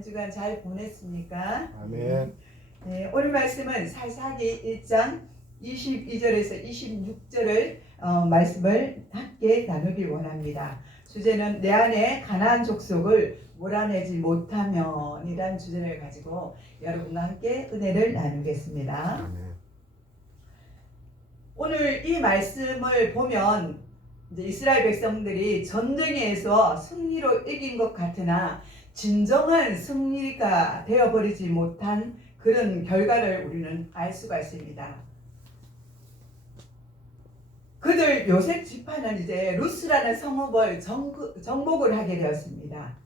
한 주간 잘 보냈습니까? 아멘. 네, 오늘 말씀은 사사기 1장 22절에서 26절을 말씀을 함께 나누길 원합니다. 주제는 내 안에 가나안 족속을 몰아내지 못하면 이란 주제를 가지고 여러분과 함께 은혜를 나누겠습니다. 아멘. 오늘 이 말씀을 보면 이제 이스라엘 백성들이 전쟁에서 승리로 이긴 것 같으나 진정한 승리가 되어버리지 못한 그런 결과를 우리는 알 수가 있습니다. 그들 요셉 지파는 이제 루스라는 성읍을 정복을 하게 되었습니다.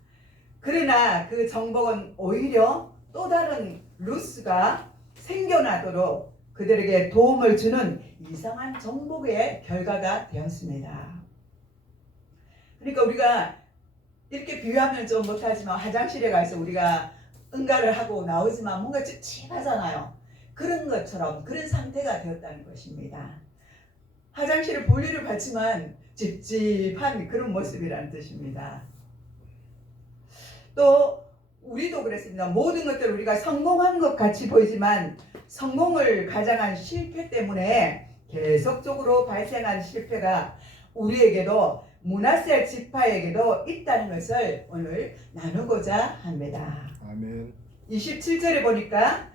그러나 그 정복은 오히려 또 다른 루스가 생겨나도록 그들에게 도움을 주는 이상한 정복의 결과가 되었습니다. 그러니까 우리가 이렇게 비유하면 좀 못하지만 화장실에 가서 우리가 응가를 하고 나오지만 뭔가 찝찝하잖아요. 그런 것처럼 그런 상태가 되었다는 것입니다. 화장실을 볼일을 봤지만 찝찝한 그런 모습이라는 뜻입니다. 또 우리도 그랬습니다. 모든 것들 우리가 성공한 것 같이 보이지만 성공을 가장한 실패 때문에 계속적으로 발생한 실패가 우리에게도 므낫세 지파에게도 있다는 것을 오늘 나누고자 합니다. 아멘. 27절에 보니까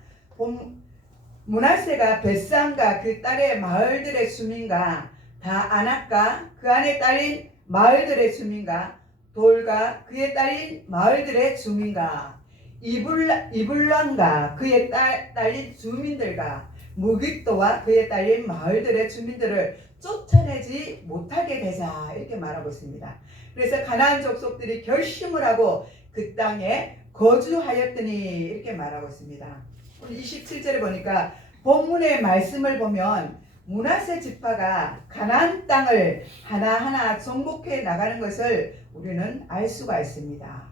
므낫세가 벳산과 그 딸의 마을들의 주민과 다 아낙과 그 안에 딸린 마을들의 주민과 돌과 그의 딸린 마을들의 주민과 이블란과 그의 딸린 주민들과 무깃도와 그의 딸린 마을들의 주민들을 쫓아내지 못하게 되자 이렇게 말하고 있습니다. 그래서 가나안 족속들이 결심을 하고 그 땅에 거주하였더니 이렇게 말하고 있습니다. 27절에 보니까 본문의 말씀을 보면 므낫세 지파가 가나안 땅을 하나하나 정복해 나가는 것을 우리는 알 수가 있습니다.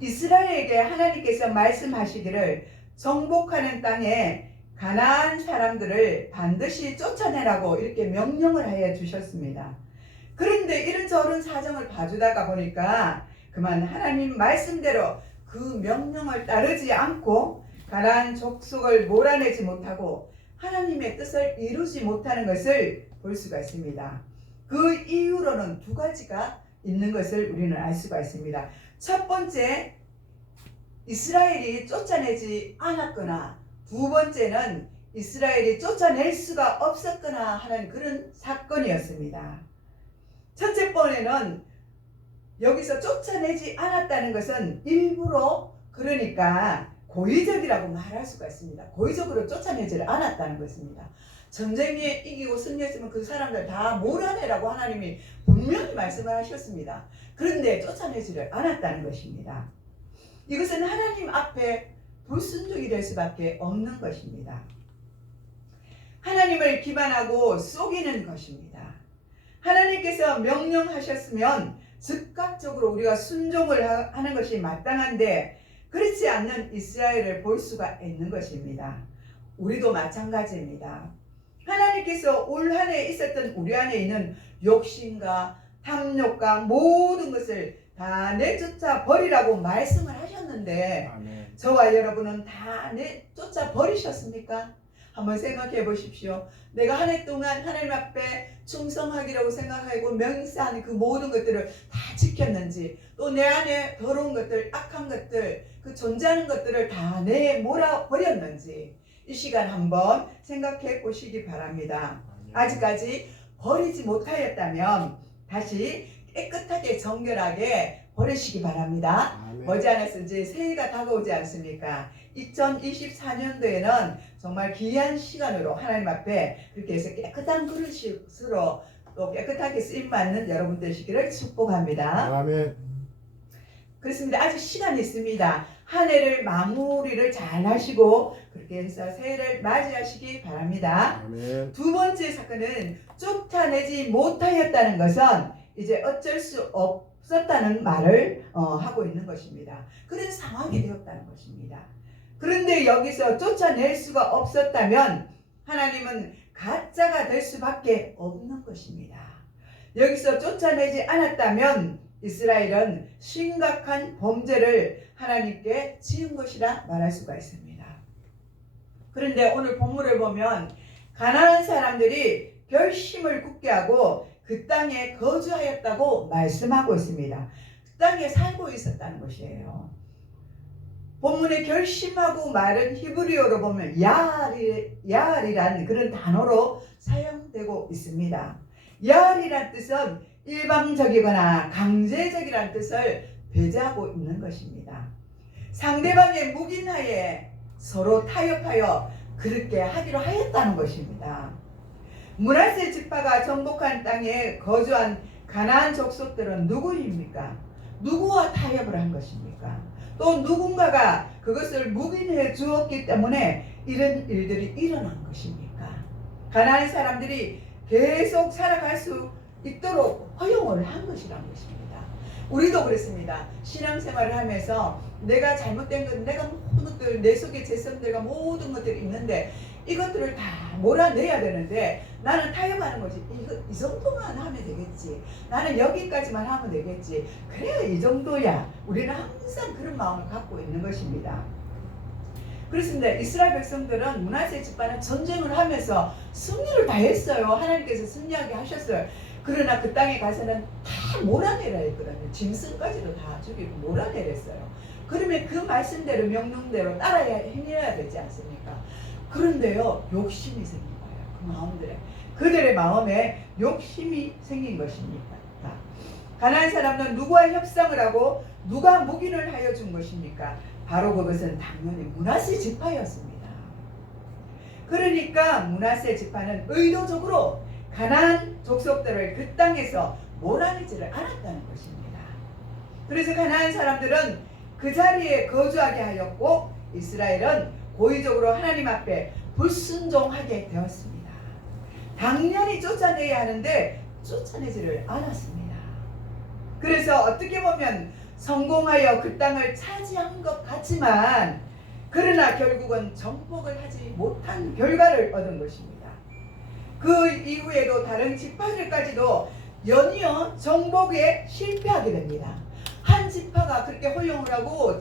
이스라엘에게 하나님께서 말씀하시기를 정복하는 땅에 가나안 사람들을 반드시 쫓아내라고 이렇게 명령을 해 주셨습니다. 그런데 이런저런 사정을 봐주다가 보니까 그만 하나님 말씀대로 그 명령을 따르지 않고 가나안 족속을 몰아내지 못하고 하나님의 뜻을 이루지 못하는 것을 볼 수가 있습니다. 그 이유로는 두 가지가 있는 것을 우리는 알 수가 있습니다. 첫 번째, 이스라엘이 쫓아내지 않았거나 두 번째는 이스라엘이 쫓아낼 수가 없었거나 하는 그런 사건이었습니다. 첫째 번에는 여기서 쫓아내지 않았다는 것은 일부러 그러니까 고의적이라고 말할 수가 있습니다. 고의적으로 쫓아내지를 않았다는 것입니다. 전쟁에 이기고 승리했으면 그 사람들 다 몰아내라고 하나님이 분명히 말씀을 하셨습니다. 그런데 쫓아내지를 않았다는 것입니다. 이것은 하나님 앞에 불순종이 될 수밖에 없는 것입니다. 하나님을 기만하고 속이는 것입니다. 하나님께서 명령하셨으면 즉각적으로 우리가 순종을 하는 것이 마땅한데 그렇지 않는 이스라엘을 볼 수가 있는 것입니다. 우리도 마찬가지입니다. 하나님께서 올 한 해 있었던 우리 안에 있는 욕심과 탐욕과 모든 것을 다 내쫓아 버리라고 말씀을 하셨는데 아멘. 저와 여러분은 다 내쫓아 버리셨습니까? 한번 생각해 보십시오. 내가 한 해 동안 하나님 앞에 충성하기라고 생각하고 명사한 그 모든 것들을 다 지켰는지 또 내 안에 더러운 것들, 악한 것들, 그 존재하는 것들을 다 내몰아 버렸는지 이 시간 한번 생각해 보시기 바랍니다. 아직까지 버리지 못하였다면 다시 깨끗하게 정결하게 버리시기 바랍니다. 아멘. 머지않아서 이제 새해가 다가오지 않습니까? 2024년도에는 정말 귀한 시간으로 하나님 앞에 그렇게 해서 깨끗한 그릇으로 또 깨끗하게 쓰임받는 여러분 되시기를 축복합니다. 아멘. 그렇습니다. 아직 시간이 있습니다. 한 해를 마무리를 잘 하시고 그렇게 해서 새해를 맞이하시기 바랍니다. 아멘. 두 번째 사건은 쫓아내지 못하였다는 것은 이제 어쩔 수 없었다는 말을 하고 있는 것입니다. 그런 상황이 되었다는 것입니다. 그런데 여기서 쫓아낼 수가 없었다면 하나님은 가짜가 될 수밖에 없는 것입니다. 여기서 쫓아내지 않았다면 이스라엘은 심각한 범죄를 하나님께 지은 것이라 말할 수가 있습니다. 그런데 오늘 본문을 보면 가나안 사람들이 결심을 굳게 하고 그 땅에 거주하였다고 말씀하고 있습니다. 그 땅에 살고 있었다는 것이에요. 본문에 결심하고 말은 히브리어로 보면 야알이란 그런 단어로 사용되고 있습니다. 야알이란 뜻은 일방적이거나 강제적이라는 뜻을 배제하고 있는 것입니다. 상대방의 묵인하에 서로 타협하여 그렇게 하기로 하였다는 것입니다. 므낫세 지파가 정복한 땅에 거주한 가나안 족속들은 누구입니까? 누구와 타협을 한 것입니까? 또 누군가가 그것을 묵인해 주었기 때문에 이런 일들이 일어난 것입니까? 가나안 사람들이 계속 살아갈 수 있도록 허용을 한 것이란 것입니다. 우리도 그렇습니다. 신앙생활을 하면서 내가 잘못된 것, 내가 모든 것들, 내 속에 죄성들과 모든 것들이 있는데 이것들을 다 몰아내야 되는데 나는 타협하는 거지. 이 정도만 하면 되겠지. 나는 여기까지만 하면 되겠지. 그래야 이 정도야. 우리는 항상 그런 마음을 갖고 있는 것입니다. 그렇습니다. 이스라엘 백성들은 므낫세 지파는 전쟁을 하면서 승리를 다 했어요. 하나님께서 승리하게 하셨어요. 그러나 그 땅에 가서는 다 몰아내라 했거든요. 짐승까지도 다 죽이고 몰아내랬어요. 그러면 그 말씀대로 명령대로 따라야 행해야 되지 않습니까? 그런데요, 욕심이 생긴 거예요. 그 마음들에. 그들의 마음에 욕심이 생긴 것입니까? 가나안 사람은 누구와 협상을 하고 누가 묵인을 하여 준 것입니까? 바로 그것은 당연히 므낫세 지파였습니다. 그러니까 므낫세 지파는 의도적으로 가나안 족속들을 그 땅에서 몰아내지를 않았다는 것입니다. 그래서 가나안 사람들은 그 자리에 거주하게 하였고 이스라엘은 고의적으로 하나님 앞에 불순종하게 되었습니다. 당연히 쫓아내야 하는데 쫓아내지를 않았습니다. 그래서 어떻게 보면 성공하여 그 땅을 차지한 것 같지만 그러나 결국은 정복을 하지 못한 결과를 얻은 것입니다. 그 이후에도 다른 지파들까지도 연이어 정복에 실패하게 됩니다. 한 지파가 그렇게 허용을 하고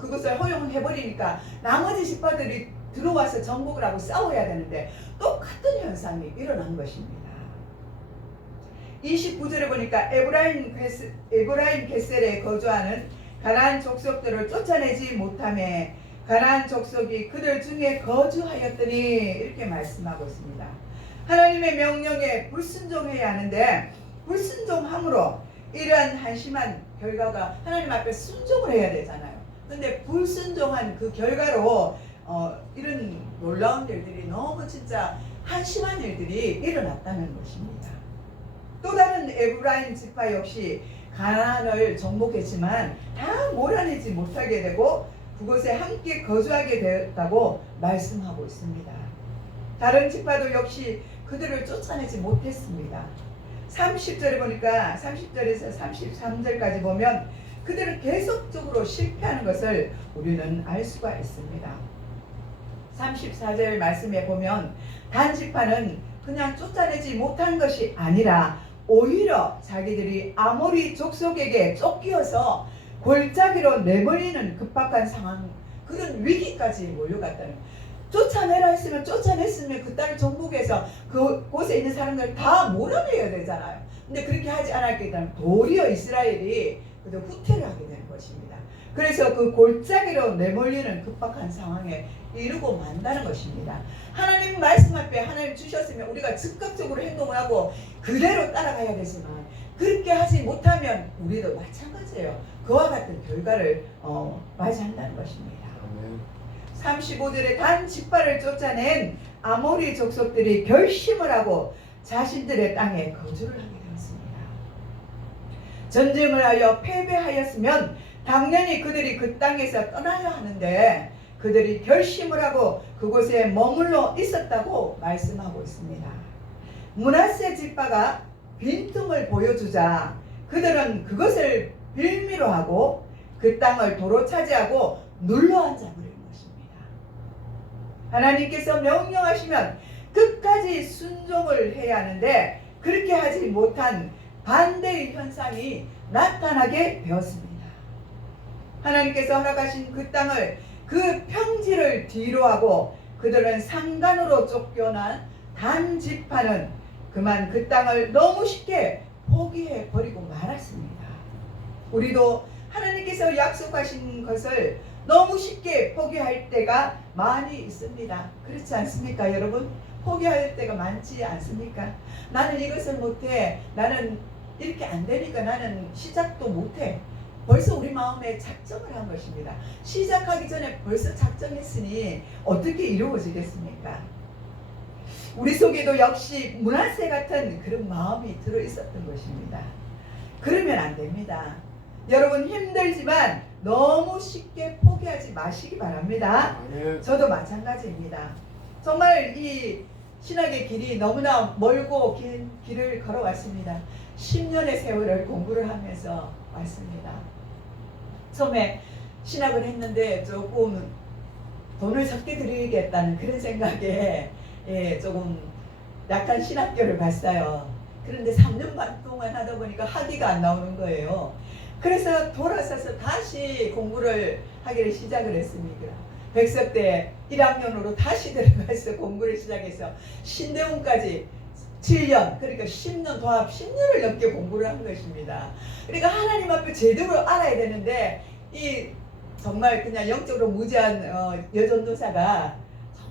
그것을 허용해버리니까 나머지 지파들이 들어와서 정복을 하고 싸워야 되는데 똑같은 현상이 일어난 것입니다. 29절에 보니까 에브라임 게셀에 거주하는 가나안 족속들을 쫓아내지 못하며 가나안 족속이 그들 중에 거주하였더니 이렇게 말씀하고 있습니다. 하나님의 명령에 불순종해야 하는데 불순종함으로 이러한 한심한 결과가 하나님 앞에 순종을 해야 되잖아요. 근데 불순종한 그 결과로 이런 놀라운 일들이 너무 진짜 한심한 일들이 일어났다는 것입니다. 또 다른 에브라임 지파 역시 가나안을 정복했지만 다 몰아내지 못하게 되고 그곳에 함께 거주하게 되었다고 말씀하고 있습니다. 다른 지파도 역시 그들을 쫓아내지 못했습니다. 30절에 보니까 30절에서 33절까지 보면 그들은 계속적으로 실패하는 것을 우리는 알 수가 있습니다. 34절 말씀에 보면 단 지파는 그냥 쫓아내지 못한 것이 아니라 오히려 자기들이 아모리 족속에게 쫓기어서 골짜기로 내몰리는 급박한 상황, 그런 위기까지 몰려갔다는 거예요. 쫓아내라 했으면 쫓아냈으면 그 땅을 정복해서 그곳에 있는 사람들 다 몰아내야 되잖아요. 근데 그렇게 하지 않았기 때문에 도리어 이스라엘이 그저 후퇴를 하게 되는 것입니다. 그래서 그 골짜기로 내몰리는 급박한 상황에 이르고 만다는 것입니다. 하나님 말씀 앞에 하나님 주셨으면 우리가 즉각적으로 행동을 하고 그대로 따라가야 되지만 그렇게 하지 못하면 우리도 마찬가지예요. 그와 같은 결과를 맞이한다는 것입니다. 35절에 단 지파를 쫓아낸 아모리 족속들이 결심을 하고 자신들의 땅에 거주를 하게 되었습니다. 전쟁을 하여 패배하였으면 당연히 그들이 그 땅에서 떠나야 하는데 그들이 결심을 하고 그곳에 머물러 있었다고 말씀하고 있습니다. 므낫세 지파가 빈틈을 보여주자 그들은 그것을 빌미로 하고 그 땅을 도로 차지하고 눌러앉아 버린 것입니다. 하나님께서 명령하시면 끝까지 순종을 해야 하는데 그렇게 하지 못한 반대의 현상이 나타나게 되었습니다. 하나님께서 허락하신 그 땅을, 그 평지를 뒤로하고 그들은 산간으로 쫓겨난 단지파는 그만 그 땅을 너무 쉽게 포기해 버리고 말았습니다. 우리도 하나님께서 약속하신 것을 너무 쉽게 포기할 때가 많이 있습니다. 그렇지 않습니까, 여러분? 포기할 때가 많지 않습니까? 나는 이것을 못해, 나는 이렇게 안 되니까 나는 시작도 못해. 벌써 우리 마음에 작정을 한 것입니다. 시작하기 전에 벌써 작정했으니 어떻게 이루어지겠습니까? 우리 속에도 역시 므낫세 같은 그런 마음이 들어있었던 것입니다. 그러면 안 됩니다. 여러분, 힘들지만 너무 쉽게 포기하지 마시기 바랍니다. 저도 마찬가지입니다. 정말 이 신학의 길이 너무나 멀고 긴 길을 걸어왔습니다. 10년의 세월을 공부를 하면서 왔습니다. 처음에 신학을 했는데 조금 돈을 적게 들이겠다는 그런 생각에 조금 약간 신학교를 갔어요. 그런데 3년 반 동안 하다 보니까 학위가 안 나오는 거예요. 그래서 돌아서서 다시 공부를 하기를 시작을 했습니다. 백석대 1학년으로 다시 들어가서 공부를 시작해서 신대원까지 7년, 그러니까 10년, 도합 10년을 넘게 공부를 한 것입니다. 그러니까 하나님 앞에 제대로 알아야 되는데 이 정말 그냥 영적으로 무지한 여전도사가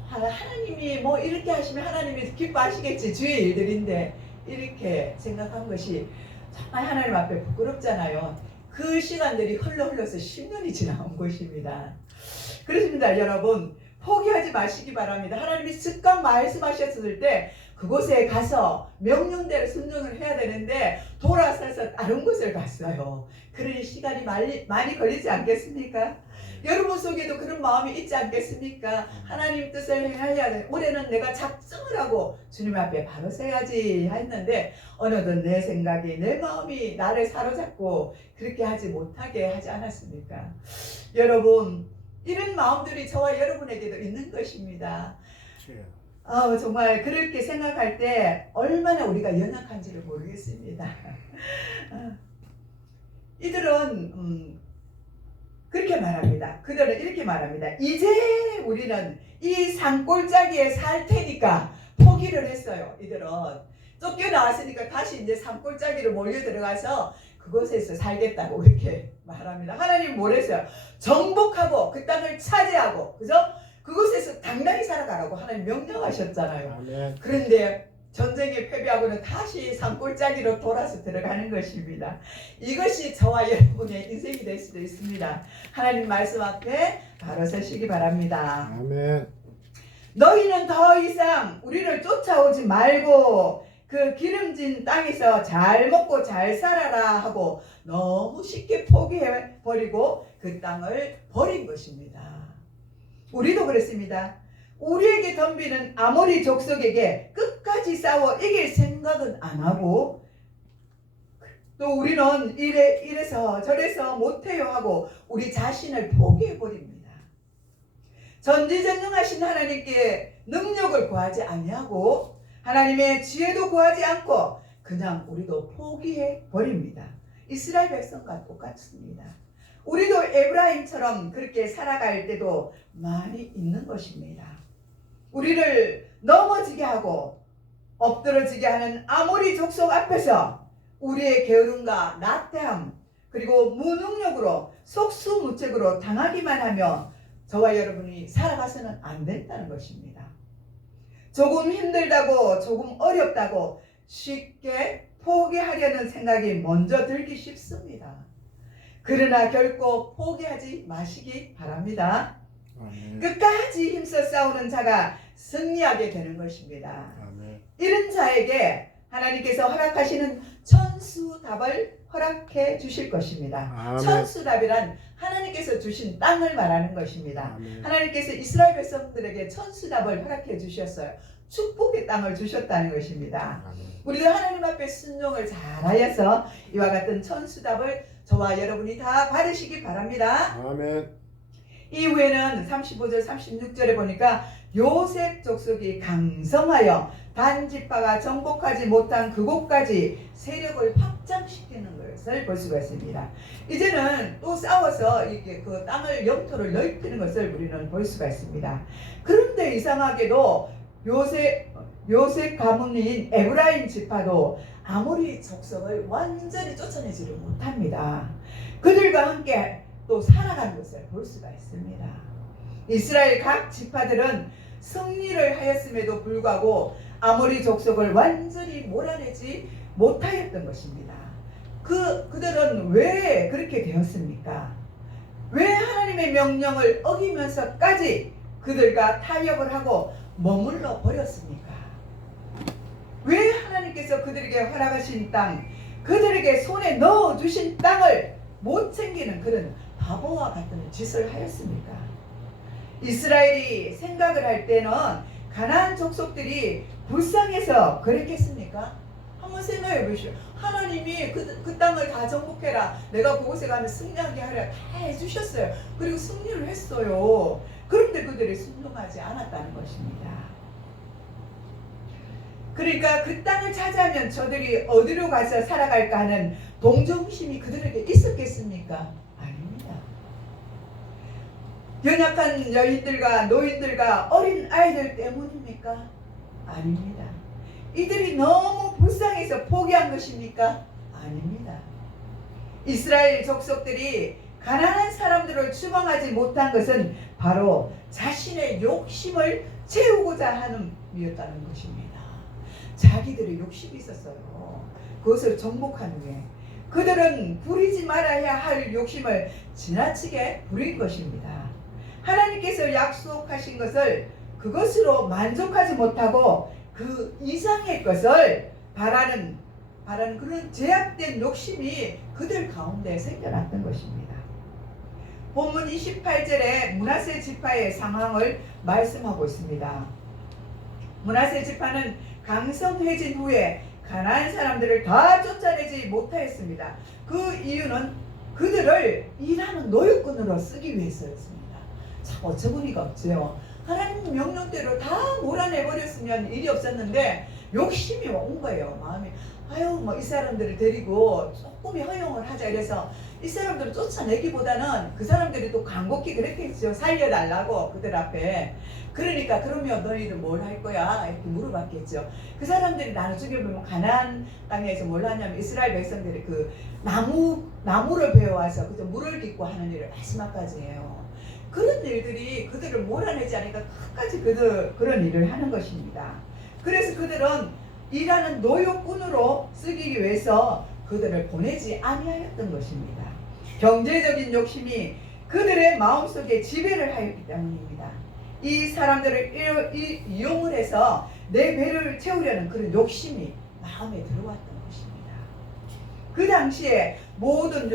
하나님이 뭐 이렇게 하시면 하나님이 기뻐하시겠지, 주의 일들인데 이렇게 생각한 것이 정말 하나님 앞에 부끄럽잖아요. 그 시간들이 흘러서 10년이 지나온 것입니다. 그렇습니다. 여러분, 포기하지 마시기 바랍니다. 하나님이 즉각 말씀하셨을 때 그곳에 가서 명령대로 순종을 해야 되는데 돌아서서 다른 곳을 갔어요. 그런 시간이 많이 걸리지 않겠습니까? 여러분 속에도 그런 마음이 있지 않겠습니까? 하나님 뜻을 행하여야 돼. 올해는 내가 작정을 하고 주님 앞에 바로 서야지 했는데 어느덧 내 생각이, 내 마음이 나를 사로잡고 그렇게 하지 못하게 하지 않았습니까? 여러분, 이런 마음들이 저와 여러분에게도 있는 것입니다. 정말 그렇게 생각할 때 얼마나 우리가 연약한지를 모르겠습니다. 이들은 그렇게 말합니다. 그들은 이렇게 말합니다. 이제 우리는 이 산골짜기에 살 테니까 포기를 했어요. 이들은 쫓겨나왔으니까 다시 이제 산골짜기로 몰려 들어가서 그곳에서 살겠다고 이렇게 말합니다. 하나님 뭐랬어요? 정복하고 그 땅을 차지하고, 그죠? 그곳에서 당당히 살아가라고 하나님 명령하셨잖아요. 아멘. 그런데 전쟁에 패배하고는 다시 산골짜기로 돌아서 들어가는 것입니다. 이것이 저와 여러분의 인생이 될 수도 있습니다. 하나님 말씀 앞에 바로 서시기 바랍니다. 아멘. 너희는 더 이상 우리를 쫓아오지 말고 그 기름진 땅에서 잘 먹고 잘 살아라 하고 너무 쉽게 포기해버리고 그 땅을 버린 것입니다. 우리도 그렇습니다. 우리에게 덤비는 아모리 족속에게 끝까지 싸워 이길 생각은 안 하고, 또 우리는 이래서 저래서 못해요 하고 우리 자신을 포기해버립니다. 전지전능하신 하나님께 능력을 구하지 아니하고 하나님의 지혜도 구하지 않고 그냥 우리도 포기해버립니다. 이스라엘 백성과 똑같습니다. 우리도 에브라임처럼 그렇게 살아갈 때도 많이 있는 것입니다. 우리를 넘어지게 하고 엎드러지게 하는 아모리 족속 앞에서 우리의 게으름과 나태함 그리고 무능력으로 속수무책으로 당하기만 하며 저와 여러분이 살아가서는 안 된다는 것입니다. 조금 힘들다고, 조금 어렵다고 쉽게 포기하려는 생각이 먼저 들기 쉽습니다. 그러나 결코 포기하지 마시기 바랍니다. 아멘. 끝까지 힘써 싸우는 자가 승리하게 되는 것입니다. 아멘. 이런 자에게 하나님께서 허락하시는 천수답을 허락해 주실 것입니다. 아멘. 천수답이란 하나님께서 주신 땅을 말하는 것입니다. 아멘. 하나님께서 이스라엘 백성들에게 천수답을 허락해 주셨어요. 축복의 땅을 주셨다는 것입니다. 아멘. 우리도 하나님 앞에 순종을 잘하여서 이와 같은 천수답을 저와 여러분이 다 받으시기 바랍니다. 아멘. 이후에는 35절 36절에 보니까 요셉 족속이 강성하여 단지파가 정복하지 못한 그곳까지 세력을 확장시키는 것을 것을 볼 수가 있습니다. 이제는 또 싸워서 이게 그 땅을 영토를 넓히는 것을 우리는 볼 수가 있습니다. 그런데 이상하게도 요셉 가문인 에브라임 지파도 아모리 족속을 완전히 쫓아내지를 못합니다. 그들과 함께 또 살아간 것을 볼 수가 있습니다. 이스라엘 각 지파들은 승리를 하였음에도 불구하고 아모리 족속을 완전히 몰아내지 못하였던 것입니다. 그들은 왜 그렇게 되었습니까? 왜 하나님의 명령을 어기면서까지 그들과 타협을 하고 머물러 버렸습니까? 왜 하나님께서 그들에게 허락하신 땅, 그들에게 손에 넣어주신 땅을 못 챙기는 그런 바보와 같은 짓을 하였습니까? 이스라엘이 생각을 할 때는 가나안 족속들이 불쌍해서 그랬겠습니까? 한번 생각해 보시오. 하나님이 그 땅을 다 정복해라, 내가 그곳에 가면 승리하게 하라 다 해주셨어요. 그리고 승리를 했어요. 그런데 그들이 순종하지 않았다는 것입니다. 그러니까 그 땅을 차지하면 저들이 어디로 가서 살아갈까 하는 동정심이 그들에게 있었겠습니까? 아닙니다. 연약한 여인들과 노인들과 어린 아이들 때문입니까? 아닙니다. 이들이 너무 불쌍해서 포기한 것입니까? 아닙니다. 이스라엘 족속들이 가난한 사람들을 추방하지 못한 것은 바로 자신의 욕심을 채우고자 하는 이었다는 것입니다. 자기들의 욕심이 있었어요. 그것을 정복한 후에 그들은 부리지 말아야 할 욕심을 지나치게 부린 것입니다. 하나님께서 약속하신 것을 그것으로 만족하지 못하고 그 이상의 것을 바라는 그런 제약된 욕심이 그들 가운데 생겨났던 것입니다. 본문 28절에 므낫세 지파의 상황을 말씀하고 있습니다. 므낫세 지파는 강성해진 후에 가나안 사람들을 다 쫓아내지 못하였습니다. 그 이유는 그들을 일하는 노역군으로 쓰기 위해서였습니다. 참 어처구니가 없죠. 하나님 명령대로 다 몰아내버렸으면 일이 없었는데 욕심이 온 거예요. 마음이 이 사람들을 데리고 조금이 허용을 하자 이래서 이 사람들을 쫓아내기보다는 그 사람들이 또 간곡히 그랬겠죠. 살려달라고 그들 앞에. 그러니까 그러면 너희는 뭘 할 거야? 이렇게 물어봤겠죠. 그 사람들이 나중에 보면 가나안 땅에서 뭘 하냐면 이스라엘 백성들이 그 나무를 베어와서 그저 물을 깃고 하는 일을 마지막까지 해요. 그런 일들이 그들을 몰아내지 않으니까 끝까지 그런 일을 하는 것입니다. 그래서 그들은 일하는 노역군으로 쓰기 위해서 그들을 보내지 아니하였던 것입니다. 경제적인 욕심이 그들의 마음속에 지배를 하였기 때문입니다. 이 사람들을 이용을 해서 내 배를 채우려는 그런 욕심이 마음에 들어왔던 것입니다. 그 당시에 모든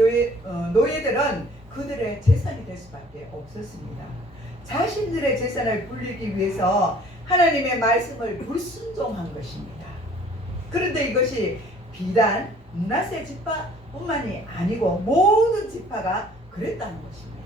노예들은 그들의 재산이 될 수밖에 없었습니다. 자신들의 재산을 불리기 위해서 하나님의 말씀을 불순종한 것입니다. 그런데 이것이 비단 므낫세 지파뿐만이 아니고 모든 지파가 그랬다는 것입니다.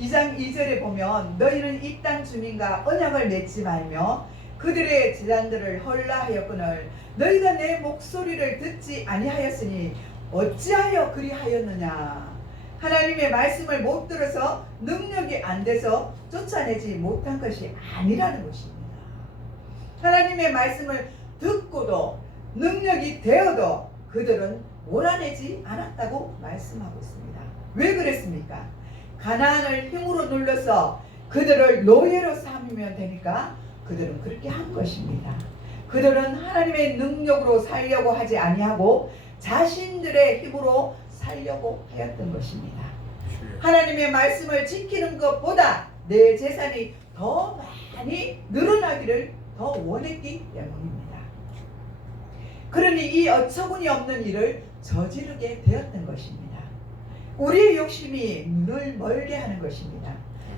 2장 2절에 보면 너희는 이 땅 주민과 언약을 맺지 말며 그들의 제단들을 헐라하였거늘 너희가 내 목소리를 듣지 아니하였으니 어찌하여 그리하였느냐. 하나님의 말씀을 못 들어서 능력이 안 돼서 쫓아내지 못한 것이 아니라는 것입니다. 하나님의 말씀을 듣고도 능력이 되어도 그들은 몰아내지 않았다고 말씀하고 있습니다. 왜 그랬습니까? 가나안을 힘으로 눌러서 그들을 노예로 삼으면 되니까 그들은 그렇게 한 것입니다. 그들은 하나님의 능력으로 살려고 하지 아니하고 자신들의 힘으로 살려고 하였던 것입니다. 하나님의 말씀을 지키는 것보다 내 재산이 더 많이 늘어나기를 더 원했기 때문입니다. 그러니 이 어처구니 없는 일을 저지르게 되었던 것입니다. 우리의 욕심이 눈을 멀게 하는 것입니다.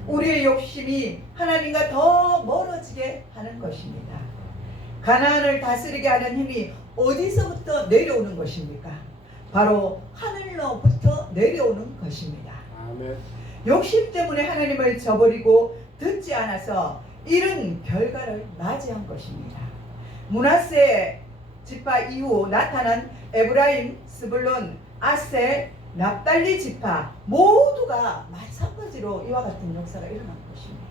우리의 욕심이 하나님과 더 멀어지게 하는 것입니다. 가나안을 다스리게 하는 힘이 어디서부터 내려오는 것입니까? 바로 하늘로부터 내려오는 것입니다. 아멘. 욕심 때문에 하나님을 저버리고 듣지 않아서 이런 결과를 맞이한 것입니다. 므낫세 지파 이후 나타난 에브라임, 스불론, 아셀, 납달리 지파 모두가 마찬가지로 이와 같은 역사가 일어난 것입니다.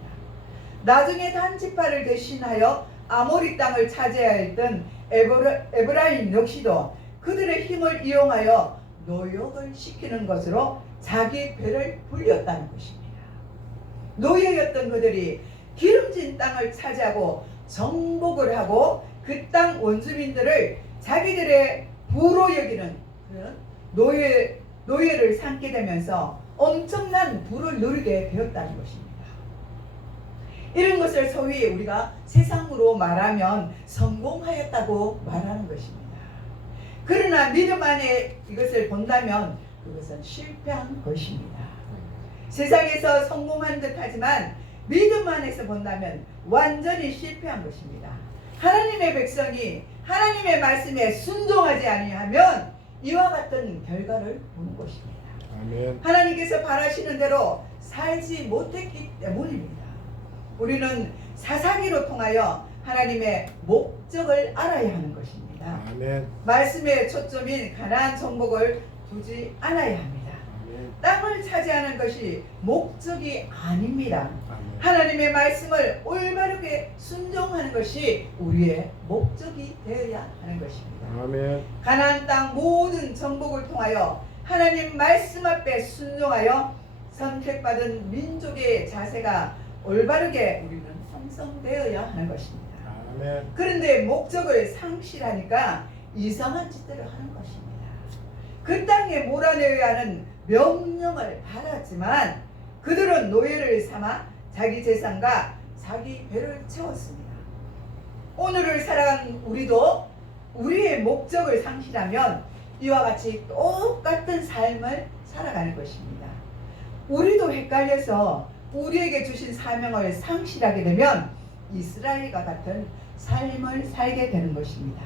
나중에 단 지파를 대신하여 아모리 땅을 차지해야 했던 에브라임 역시도 그들의 힘을 이용하여 노역을 시키는 것으로 자기 배를 불렸다는 것입니다. 노예였던 그들이 기름진 땅을 차지하고 정복을 하고 그 땅 원주민들을 자기들의 부로 여기는 그런 노예를 삼게 되면서 엄청난 부를 누리게 되었다는 것입니다. 이런 것을 소위 우리가 세상으로 말하면 성공하였다고 말하는 것입니다. 그러나 믿음 안에 이것을 본다면 그것은 실패한 것입니다. 세상에서 성공한 듯 하지만 믿음 안에서 본다면 완전히 실패한 것입니다. 하나님의 백성이 하나님의 말씀에 순종하지 아니하면 이와 같은 결과를 보는 것입니다. 아멘. 하나님께서 바라시는 대로 살지 못했기 때문입니다. 우리는 사사기로 통하여 하나님의 목적을 알아야 하는 것입니다. 아멘. 말씀의 초점인 가나안 정복을 두지 않아야 합니다. 아멘. 땅을 차지하는 것이 목적이 아닙니다. 아멘. 하나님의 말씀을 올바르게 순종하는 것이 우리의 목적이 되어야 하는 것입니다. 아멘. 가나안 땅 모든 정복을 통하여 하나님 말씀 앞에 순종하여 선택받은 민족의 자세가 올바르게 우리는 형성되어야 하는 것입니다. 아멘. 그런데 목적을 상실하니까 이상한 짓들을 하는 것입니다. 그 땅에 몰아내야 하는 명령을 받았지만 그들은 노예를 삼아 자기 재산과 자기 배를 채웠습니다. 오늘을 살아가는 우리도 우리의 목적을 상실하면 이와 같이 똑같은 삶을 살아가는 것입니다. 우리도 헷갈려서 우리에게 주신 사명을 상실하게 되면 이스라엘과 같은 삶을 살게 되는 것입니다.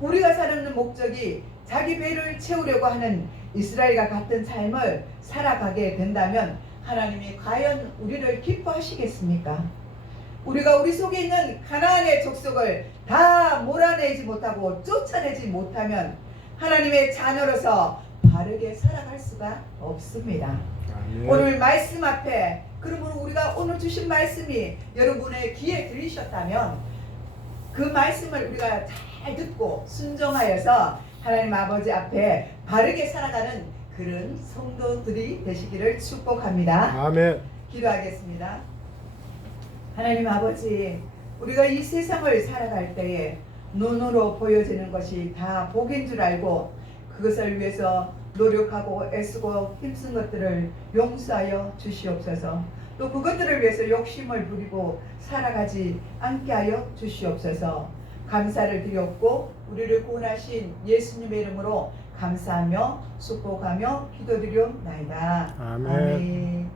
우리가 사는 목적이 자기 배를 채우려고 하는 이스라엘과 같은 삶을 살아가게 된다면 하나님이 과연 우리를 기뻐하시겠습니까? 우리가 우리 속에 있는 가나안의 족속을 다 몰아내지 못하고 쫓아내지 못하면 하나님의 자녀로서 바르게 살아갈 수가 없습니다. 아멘. 오늘 말씀 앞에 그러므로 우리가 오늘 주신 말씀이 여러분의 귀에 들리셨다면 그 말씀을 우리가 잘 듣고 순종하여서 하나님 아버지 앞에 바르게 살아가는 그런 성도들이 되시기를 축복합니다. 아멘. 기도하겠습니다. 하나님 아버지, 우리가 이 세상을 살아갈 때에 눈으로 보여지는 것이 다 복인 줄 알고 그것을 위해서 노력하고 애쓰고 힘쓴 것들을 용서하여 주시옵소서. 또 그것들을 위해서 욕심을 부리고 살아가지 않게 하여 주시옵소서. 감사를 드렸고 우리를 구원하신 예수님의 이름으로 감사하며 축복하며 기도드리옵나이다. 아멘. 아멘.